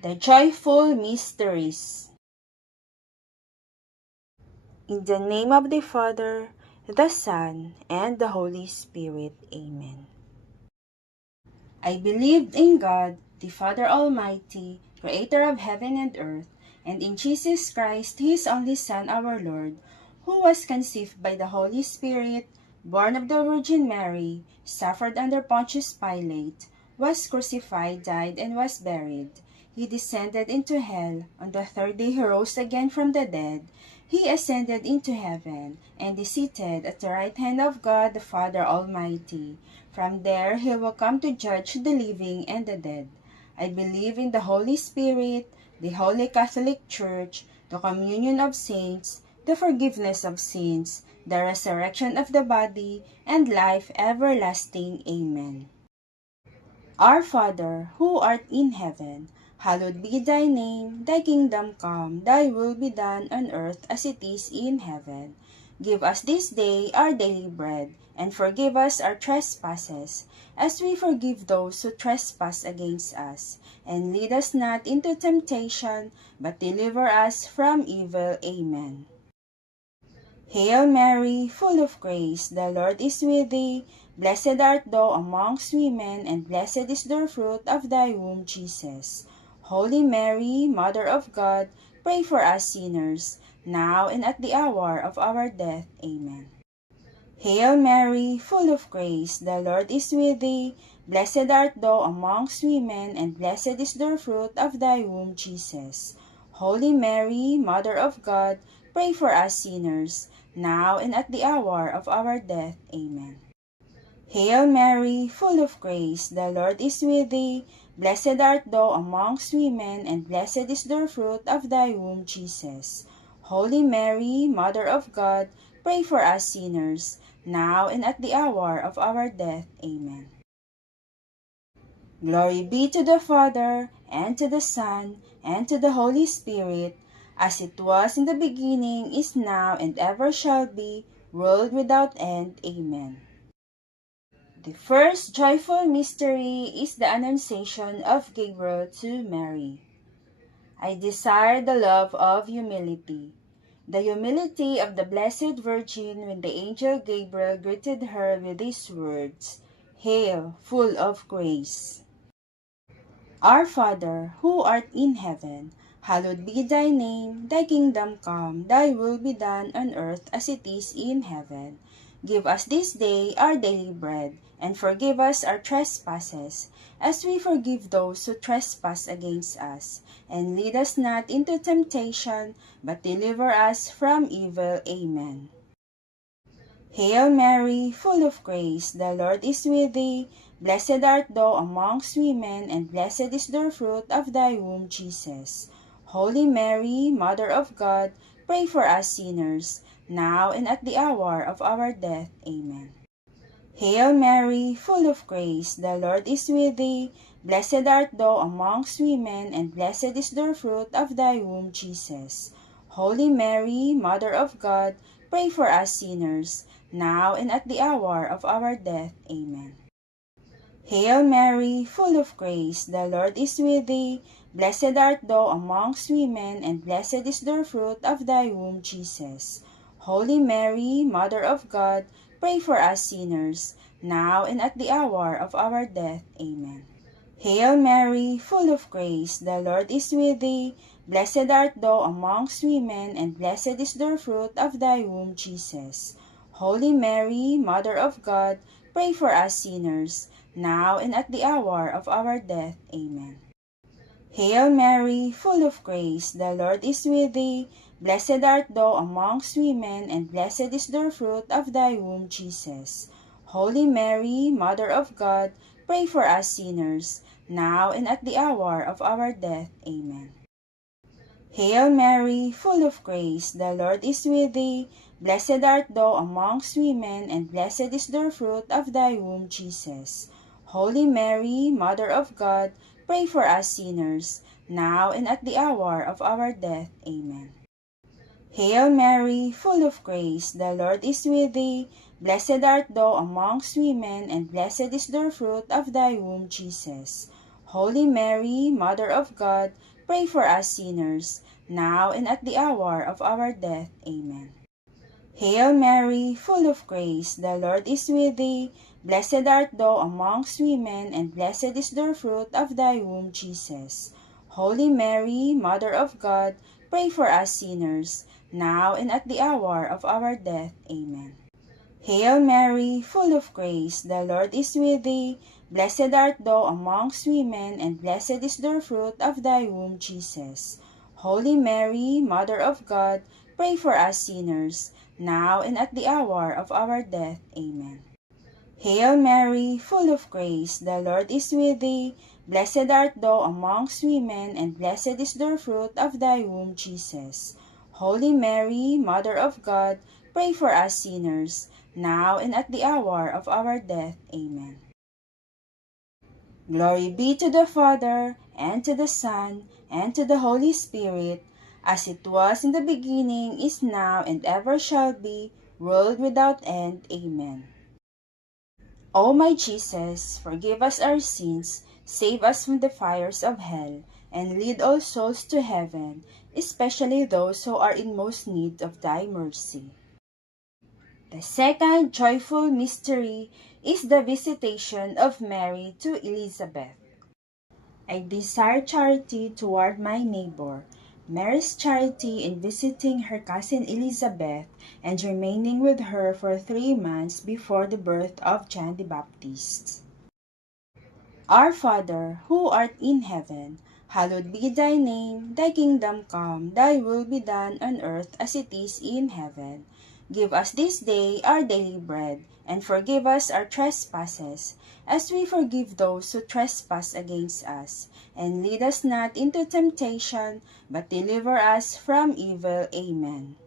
The Joyful Mysteries. In the name of the Father, the Son, and the Holy Spirit. Amen. I believed in God, the Father Almighty, Creator of heaven and earth, and in Jesus Christ, His only Son, our Lord, who was conceived by the Holy Spirit, born of the Virgin Mary, suffered under Pontius Pilate, was crucified, died, and was buried. He descended into hell. On the third day he rose again from the dead. He ascended into heaven, and is seated at the right hand of God the Father Almighty. From there he will come to judge the living and the dead. I believe in the Holy Spirit, the Holy Catholic Church, the communion of saints, the forgiveness of sins, the resurrection of the body, and life everlasting. Amen. Our Father, who art in heaven, hallowed be thy name. Thy kingdom come, thy will be done on earth as it is in heaven. Give us this day our daily bread, and forgive us our trespasses, as we forgive those who trespass against us. And lead us not into temptation, but deliver us from evil. Amen. Hail Mary, full of grace, the Lord is with thee. Blessed art thou amongst women, and blessed is the fruit of thy womb, Jesus. Holy Mary, Mother of God, pray for us sinners, now and at the hour of our death. Amen. Hail Mary, full of grace, the Lord is with thee. Blessed art thou amongst women, and blessed is the fruit of thy womb, Jesus. Holy Mary, Mother of God, pray for us sinners, now and at the hour of our death. Amen. Hail Mary, full of grace, the Lord is with thee. Blessed art thou amongst women, and blessed is the fruit of thy womb, Jesus. Holy Mary, Mother of God, pray for us sinners, now and at the hour of our death. Amen. Glory be to the Father, and to the Son, and to the Holy Spirit, as it was in the beginning, is now, and ever shall be, world without end. Amen. The first joyful mystery is the Annunciation of Gabriel to Mary. I desire the love of humility. The humility of the Blessed Virgin when the angel Gabriel greeted her with these words, Hail, full of grace. Our Father, who art in heaven, hallowed be thy name. Thy kingdom come, thy will be done on earth as it is in heaven. Give us this day our daily bread, and forgive us our trespasses, as we forgive those who trespass against us. And lead us not into temptation, but deliver us from evil. Amen. Hail Mary, full of grace, the Lord is with thee. Blessed art thou amongst women, and blessed is the fruit of thy womb, Jesus. Holy Mary, Mother of God, pray for us sinners, now and at the hour of our death. Amen. Hail Mary, full of grace, the Lord is with thee. Blessed art thou amongst women, and blessed is the fruit of thy womb, Jesus. Holy Mary, Mother of God, pray for us sinners, now and at the hour of our death. Amen. Hail Mary, full of grace, the Lord is with thee. Blessed art thou amongst women, and blessed is the fruit of thy womb, Jesus. Holy Mary, Mother of God, pray for us sinners, now and at the hour of our death. Amen. Hail Mary, full of grace, the Lord is with thee. Blessed art thou amongst women, and blessed is the fruit of thy womb, Jesus. Holy Mary, Mother of God, pray for us sinners, now and at the hour of our death. Amen. Hail Mary, full of grace, the Lord is with thee. Blessed art thou amongst women, and blessed is the fruit of thy womb, Jesus. Holy Mary, Mother of God, pray for us sinners, now and at the hour of our death. Amen. Hail Mary, full of grace, the Lord is with thee. Blessed art thou amongst women, and blessed is the fruit of thy womb, Jesus. Holy Mary, Mother of God, pray for us sinners, now and at the hour of our death. Amen. Hail Mary, full of grace, the Lord is with thee. Blessed art thou amongst women, and blessed is the fruit of thy womb, Jesus. Holy Mary, Mother of God, pray for us sinners, now and at the hour of our death. Amen. Hail Mary, full of grace, the Lord is with thee. Blessed art thou amongst women, and blessed is the fruit of thy womb, Jesus. Holy Mary, Mother of God, pray for us sinners, now and at the hour of our death. Amen. Hail Mary, full of grace, the Lord is with thee. Blessed art thou amongst women, and blessed is the fruit of thy womb, Jesus. Holy Mary, Mother of God, pray for us sinners, now and at the hour of our death. Amen. Hail Mary, full of grace, the Lord is with thee. Blessed art thou amongst women, and blessed is the fruit of thy womb, Jesus. Holy Mary, Mother of God, pray for us sinners, now and at the hour of our death. Amen. Glory be to the Father, and to the Son, and to the Holy Spirit, as it was in the beginning, is now, and ever shall be, world without end. Amen. O my Jesus, forgive us our sins, save us from the fires of hell, and lead all souls to heaven, especially those who are in most need of thy mercy. The second joyful mystery is the visitation of Mary to Elizabeth. I desire charity toward my neighbor. Mary's charity in visiting her cousin Elizabeth and remaining with her for 3 months before the birth of John the Baptist. Our Father, who art in heaven, hallowed be thy name. Thy kingdom come, thy will be done on earth as it is in heaven. Give us this day our daily bread, and forgive us our trespasses, as we forgive those who trespass against us. And lead us not into temptation, but deliver us from evil. Amen.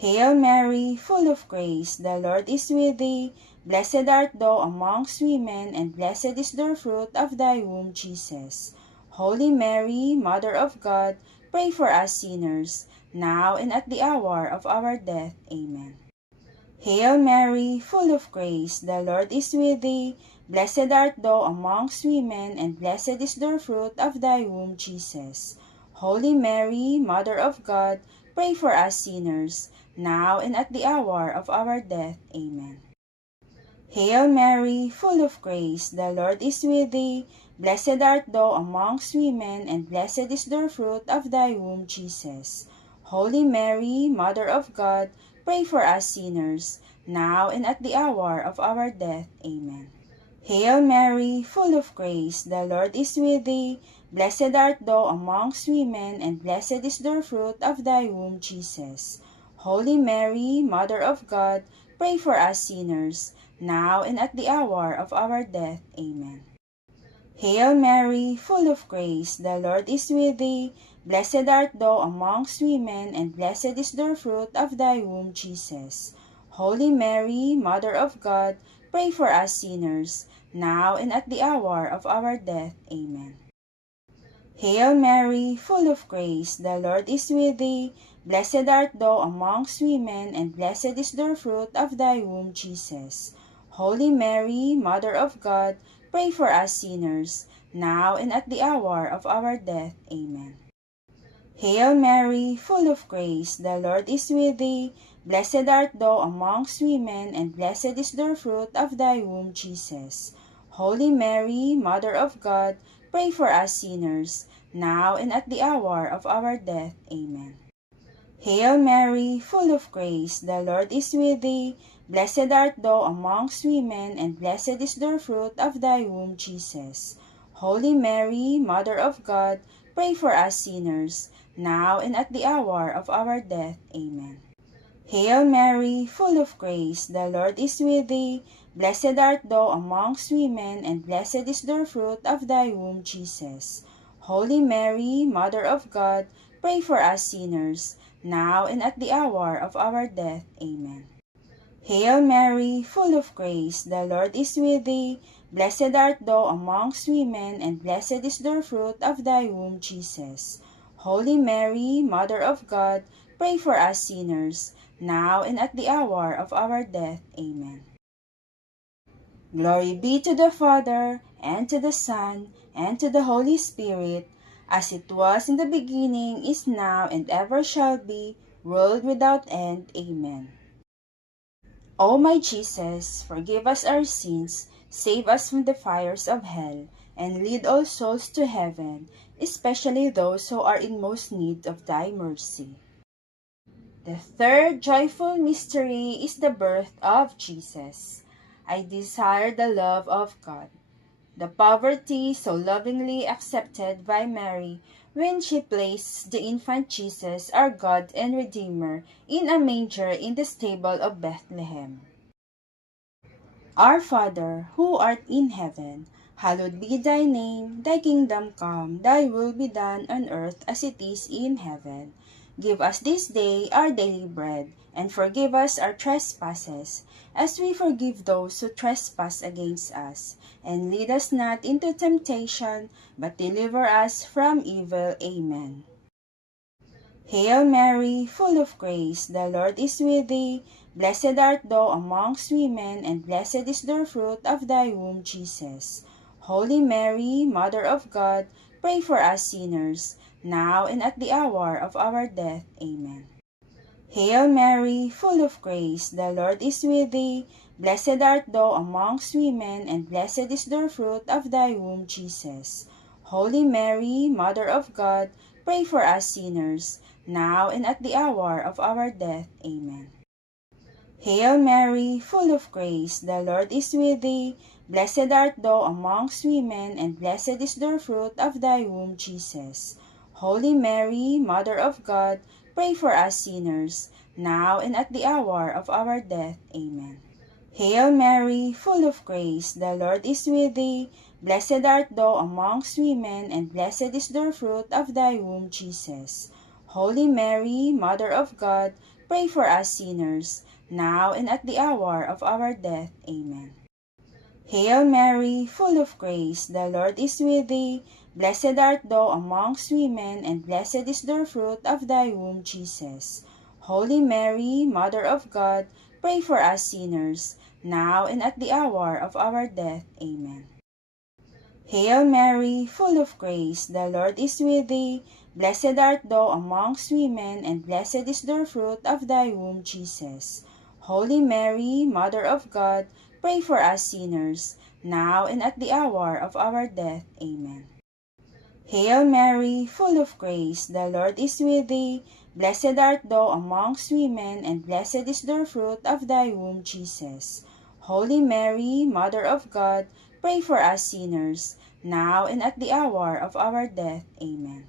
Hail Mary, full of grace, the Lord is with thee. Blessed art thou amongst women, and blessed is the fruit of thy womb, Jesus. Holy Mary, Mother of God, pray for us sinners, now and at the hour of our death. Amen. Hail Mary, full of grace, the Lord is with thee. Blessed art thou amongst women, and blessed is the fruit of thy womb, Jesus. Holy Mary, Mother of God, pray for us sinners, now and at the hour of our death. Amen. Hail Mary, full of grace, the Lord is with thee. Blessed art thou amongst women, and blessed is the fruit of thy womb, Jesus. Holy Mary, Mother of God, pray for us sinners, now and at the hour of our death. Amen. Hail Mary, full of grace, the Lord is with thee. Blessed art thou amongst women, and blessed is the fruit of thy womb, Jesus. Holy Mary, Mother of God, pray for us sinners, now and at the hour of our death. Amen. Hail Mary, full of grace, the Lord is with thee. Blessed art thou amongst women, and blessed is the fruit of thy womb, Jesus. Holy Mary, Mother of God, pray for us sinners, now and at the hour of our death. Amen. Hail Mary, full of grace, the Lord is with thee. Blessed art thou amongst women, and blessed is the fruit of thy womb, Jesus. Holy Mary, Mother of God, pray for us sinners, now and at the hour of our death. Amen. Hail Mary, full of grace, the Lord is with thee. Blessed art thou amongst women, and blessed is the fruit of thy womb, Jesus. Holy Mary, Mother of God, pray for us sinners, now and at the hour of our death. Amen. Hail Mary, full of grace, the Lord is with thee. Blessed art thou amongst women, and blessed is the fruit of thy womb, Jesus. Holy Mary, Mother of God, pray for us sinners, now and at the hour of our death. Amen. Hail Mary, full of grace, the Lord is with thee. Blessed art thou amongst women, and blessed is the fruit of thy womb, Jesus. Holy Mary, Mother of God, pray for us sinners, now and at the hour of our death. Amen. Hail Mary, full of grace, the Lord is with thee. Blessed art thou amongst women, and blessed is the fruit of thy womb, Jesus. Holy Mary, Mother of God, pray for us sinners, now and at the hour of our death. Amen. Glory be to the Father, and to the Son, and to the Holy Spirit, as it was in the beginning, is now, and ever shall be, world without end. Amen. O my Jesus, forgive us our sins, save us from the fires of hell, and lead all souls to heaven, especially those who are in most need of thy mercy. The third joyful mystery is the birth of Jesus. I desire the love of God. The poverty so lovingly accepted by Mary when she placed the infant Jesus, our God and Redeemer, in a manger in the stable of Bethlehem. Our Father, who art in heaven, hallowed be thy name. Thy kingdom come, thy will be done on earth as it is in heaven. Give us this day our daily bread, and forgive us our trespasses, as we forgive those who trespass against us. And lead us not into temptation, but deliver us from evil. Amen. Hail Mary, full of grace, the Lord is with thee. Blessed art thou amongst women, and blessed is the fruit of thy womb, Jesus. Holy Mary, Mother of God, pray for us sinners, now and at the hour of our death. Amen. Hail Mary, full of grace, the Lord is with thee. Blessed art thou amongst women, and blessed is the fruit of thy womb, Jesus. Holy Mary, Mother of God, pray for us sinners, now and at the hour of our death. Amen. Hail Mary, full of grace, the Lord is with thee. Blessed art thou amongst women, and blessed is the fruit of thy womb, Jesus. Holy Mary, Mother of God, pray for us sinners, now and at the hour of our death. Amen. Hail Mary, full of grace, the Lord is with thee. Blessed art thou amongst women, and blessed is the fruit of thy womb, Jesus. Holy Mary, Mother of God, pray for us sinners, now and at the hour of our death. Amen. Hail Mary, full of grace, the Lord is with thee. Blessed art thou amongst women, and blessed is the fruit of thy womb, Jesus. Holy Mary, Mother of God, pray for us sinners, now and at the hour of our death. Amen. Hail Mary, full of grace, the Lord is with thee. Blessed art thou amongst women, and blessed is the fruit of thy womb, Jesus. Holy Mary, Mother of God, pray for us sinners, now and at the hour of our death. Amen. Hail Mary, full of grace, the Lord is with thee. Blessed art thou amongst women, and blessed is the fruit of thy womb, Jesus. Holy Mary, Mother of God, pray for us sinners, now and at the hour of our death. Amen.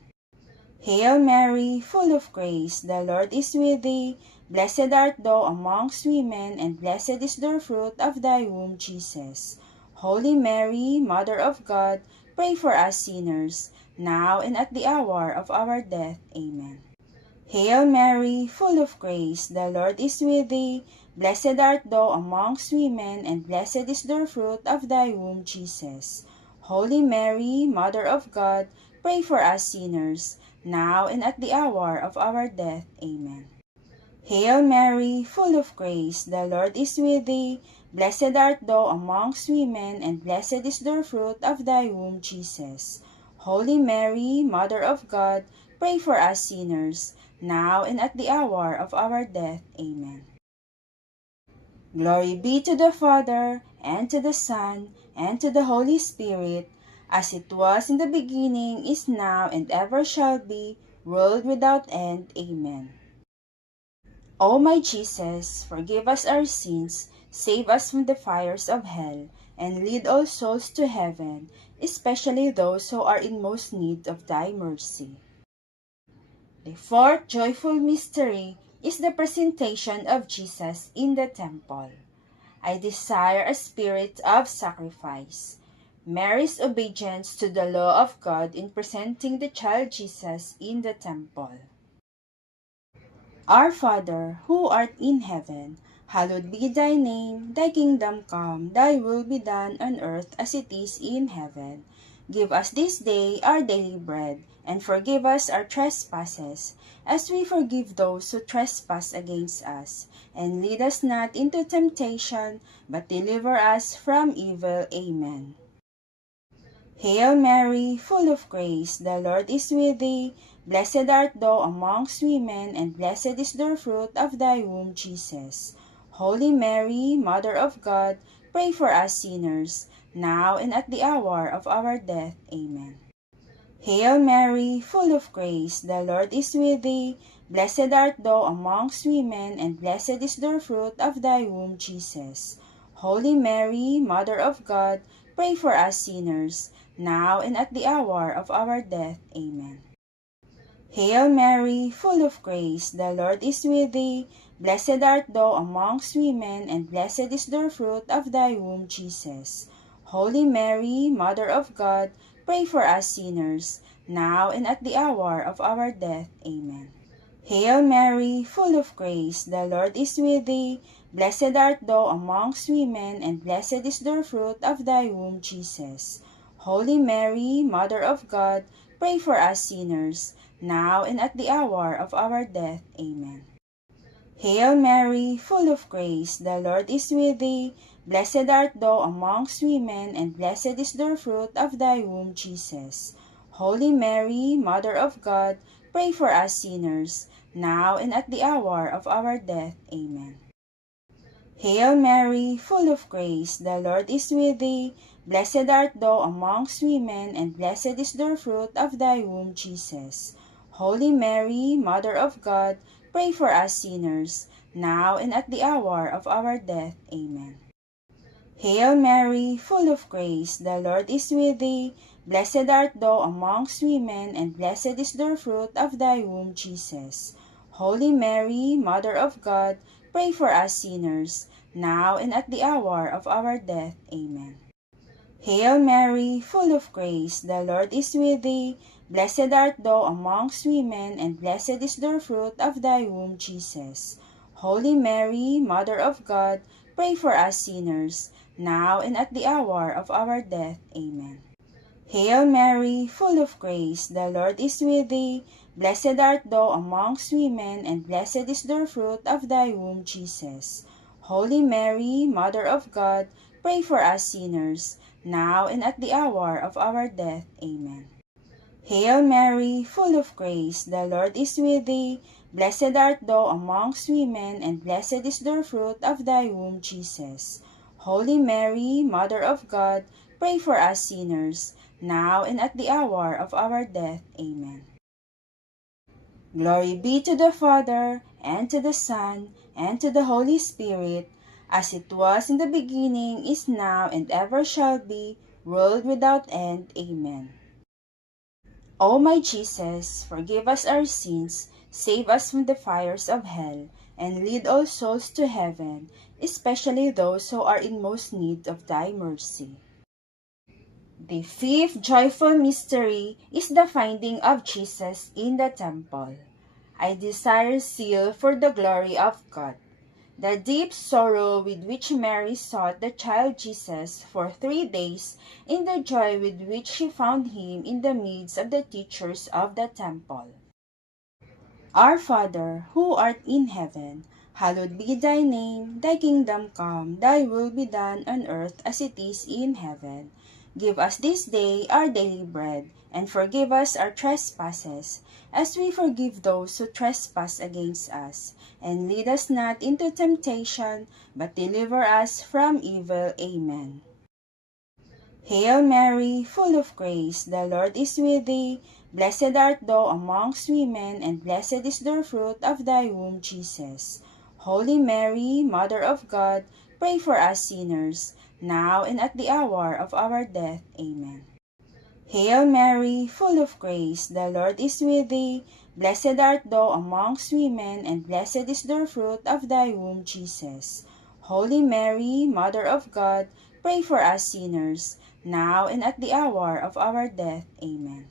Hail Mary, full of grace, the Lord is with thee. Blessed art thou amongst women, and blessed is the fruit of thy womb, Jesus. Holy Mary, Mother of God, pray for us sinners, now and at the hour of our death. Amen. Hail Mary, full of grace, the Lord is with thee. Blessed art thou amongst women, and blessed is the fruit of thy womb, Jesus. Holy Mary, Mother of God, pray for us sinners, now and at the hour of our death. Amen. Hail Mary, full of grace, the Lord is with thee. Blessed art thou amongst women, and blessed is the fruit of thy womb, Jesus. Holy Mary, Mother of God, pray for us sinners, now and at the hour of our death. Amen. Glory be to the Father, and to the Son, and to the Holy Spirit, as it was in the beginning, is now, and ever shall be, world without end. Amen. O my Jesus, forgive us our sins, save us from the fires of hell, and lead all souls to heaven, especially those who are in most need of thy mercy. The fourth joyful mystery is the presentation of Jesus in the temple. I desire a spirit of sacrifice. Mary's obedience to the law of God in presenting the child Jesus in the temple. Our Father, who art in heaven, hallowed be thy name. Thy kingdom come, thy will be done on earth as it is in heaven. Give us this day our daily bread, and forgive us our trespasses, as we forgive those who trespass against us. And lead us not into temptation, but deliver us from evil. Amen. Hail Mary, full of grace, the Lord is with thee. Blessed art thou amongst women, and blessed is the fruit of thy womb, Jesus. Holy Mary, Mother of God, pray for us sinners, now and at the hour of our death. Amen. Hail Mary, full of grace, the Lord is with thee. Blessed art thou amongst women, and blessed is the fruit of thy womb, Jesus. Holy Mary, Mother of God, pray for us sinners, now and at the hour of our death. Amen. Hail Mary, full of grace, the Lord is with thee. Blessed art thou amongst women, and blessed is the fruit of thy womb, Jesus. Holy Mary, Mother of God, pray for us sinners, now and at the hour of our death. Amen. Hail Mary, full of grace, the Lord is with thee. Blessed art thou amongst women, and blessed is the fruit of thy womb, Jesus. Holy Mary, Mother of God, pray for us sinners, now and at the hour of our death. Amen. Hail Mary, full of grace, the Lord is with thee. Blessed art thou amongst women, and blessed is the fruit of thy womb, Jesus. Holy Mary, Mother of God, pray for us sinners, now and at the hour of our death. Amen. Hail Mary, full of grace, the Lord is with thee. Blessed art thou amongst women, and blessed is the fruit of thy womb, Jesus. Holy Mary, Mother of God, pray for us sinners, now and at the hour of our death. Amen. Hail Mary, full of grace, the Lord is with thee. Blessed art thou amongst women, and blessed is the fruit of thy womb, Jesus. Holy Mary, Mother of God, pray for us sinners, now and at the hour of our death. Amen. Hail Mary, full of grace, the Lord is with thee. Blessed art thou amongst women, and blessed is the fruit of thy womb, Jesus. Holy Mary, Mother of God, pray for us sinners, now and at the hour of our death. Amen. Hail Mary, full of grace, the Lord is with thee. Blessed art thou amongst women, and blessed is the fruit of thy womb, Jesus. Holy Mary, Mother of God, pray for us sinners, now and at the hour of our death. Amen. Hail Mary, full of grace, the Lord is with thee. Blessed art thou amongst women, and blessed is the fruit of thy womb, Jesus. Holy Mary, Mother of God, pray for us sinners, now and at the hour of our death. Amen. Glory be to the Father, and to the Son, and to the Holy Spirit, as it was in the beginning, is now, and ever shall be, world without end. Amen. O my Jesus, forgive us our sins, save us from the fires of hell, and lead all souls to heaven, especially those who are in most need of thy mercy. The fifth joyful mystery is the finding of Jesus in the temple. I desire zeal for the glory of God. The deep sorrow with which Mary sought the child Jesus for 3 days, and the joy with which she found him in the midst of the teachers of the temple. Our Father, who art in heaven, hallowed be thy name. Thy kingdom come, thy will be done on earth as it is in heaven. Give us this day our daily bread, and forgive us our trespasses, as we forgive those who trespass against us. And lead us not into temptation, but deliver us from evil. Amen. Hail Mary, full of grace, the Lord is with thee. Blessed art thou amongst women, and blessed is the fruit of thy womb, Jesus. Holy Mary, Mother of God, pray for us sinners, now and at the hour of our death. Amen. Hail Mary, full of grace, the Lord is with thee. Blessed art thou amongst women, and blessed is the fruit of thy womb, Jesus. Holy Mary, Mother of God, pray for us sinners, now and at the hour of our death. Amen.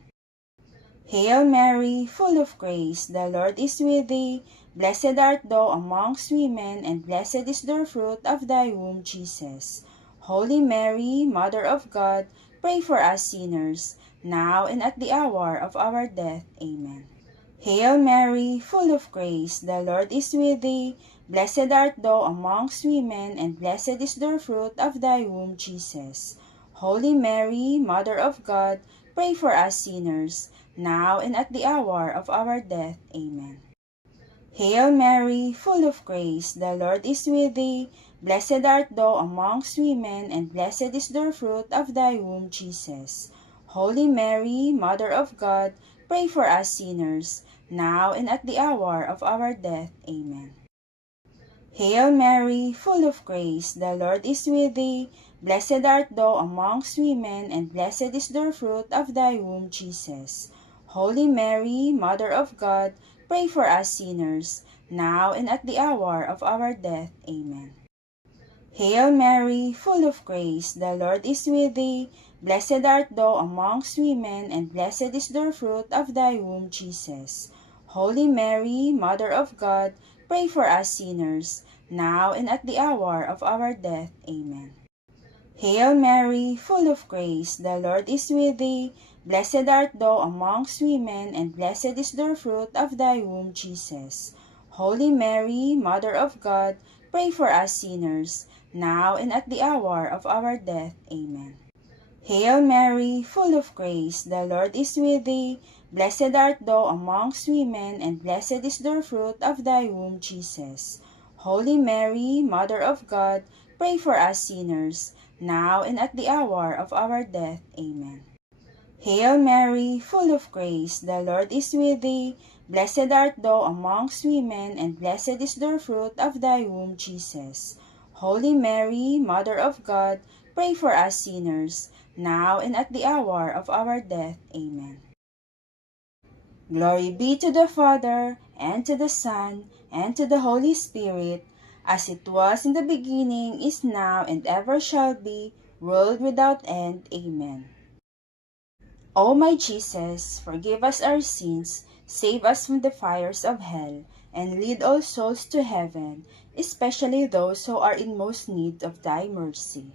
Hail Mary, full of grace, the Lord is with thee. Blessed art thou amongst women, and blessed is the fruit of thy womb, Jesus. Holy Mary, Mother of God, pray for us sinners, now and at the hour of our death. Amen. Hail Mary, full of grace, the Lord is with thee. Blessed art thou amongst women, and blessed is the fruit of thy womb, Jesus. Holy Mary, Mother of God, pray for us sinners, now and at the hour of our death. Amen. Hail Mary, full of grace, the Lord is with thee. Blessed art thou amongst women, and blessed is the fruit of thy womb, Jesus. Holy Mary, Mother of God, pray for us sinners, now and at the hour of our death. Amen. Hail Mary, full of grace, the Lord is with thee. Blessed art thou amongst women, and blessed is the fruit of thy womb, Jesus. Holy Mary, Mother of God, pray for us sinners, now and at the hour of our death. Amen. Hail Mary, full of grace, the Lord is with thee. Blessed art thou amongst women, and blessed is the fruit of thy womb, Jesus. Holy Mary, Mother of God, pray for us sinners, now and at the hour of our death. Amen. Hail Mary, full of grace, the Lord is with thee. Blessed art thou amongst women, and blessed is the fruit of thy womb, Jesus. Holy Mary, Mother of God, pray for us sinners, now and at the hour of our death. Amen. Hail Mary, full of grace, the Lord is with thee. Blessed art thou amongst women, and blessed is the fruit of thy womb, Jesus. Holy Mary, Mother of God, pray for us sinners, now and at the hour of our death. Amen. Hail Mary, full of grace, the Lord is with thee. Blessed art thou amongst women, and blessed is the fruit of thy womb, Jesus. Holy Mary, Mother of God, pray for us sinners, now and at the hour of our death. Amen. Glory be to the Father, and to the Son, and to the Holy Spirit, as it was in the beginning, is now, and ever shall be, world without end. Amen. O my Jesus, forgive us our sins, save us from the fires of hell, and lead all souls to heaven, especially those who are in most need of thy mercy.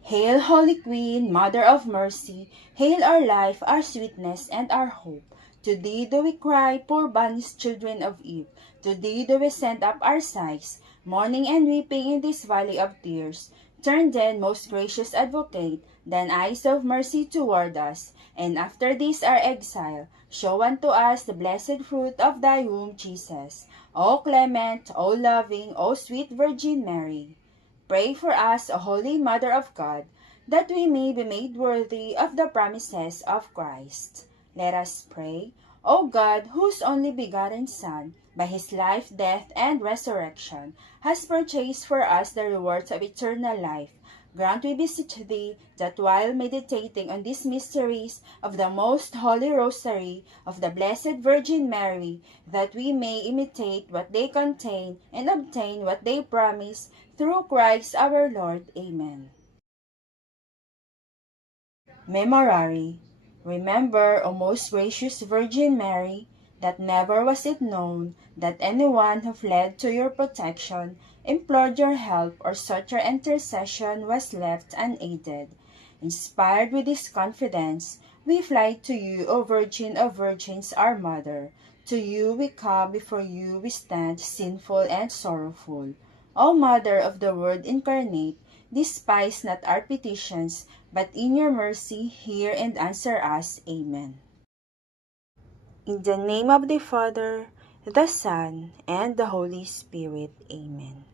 Hail, Holy Queen, Mother of Mercy, hail our life, our sweetness, and our hope. To thee do we cry, poor banished children of Eve. To thee do we send up our sighs, mourning and weeping in this valley of tears. Turn then, most gracious Advocate, thine eyes of mercy toward us, and after this our exile, show unto us the blessed fruit of thy womb, Jesus. O clement, O loving, O sweet Virgin Mary, pray for us, O Holy Mother of God, that we may be made worthy of the promises of Christ. Let us pray. O God, whose only begotten Son, by his life, death, and resurrection, has purchased for us the rewards of eternal life, grant, we beseech thee, that while meditating on these mysteries of the most holy rosary of the Blessed Virgin Mary, that we may imitate what they contain and obtain what they promise, through Christ our Lord. Amen. Memorare. Remember, O most gracious Virgin Mary, that never was it known that anyone who fled to your protection, implored your help, or sought your intercession was left unaided. Inspired with this confidence, we fly to you, O Virgin of Virgins, our Mother. To you we come, before you we stand, sinful and sorrowful. O Mother of the Word incarnate, despise not our petitions, but in your mercy hear and answer us. Amen. In the name of the Father, the Son, and the Holy Spirit. Amen.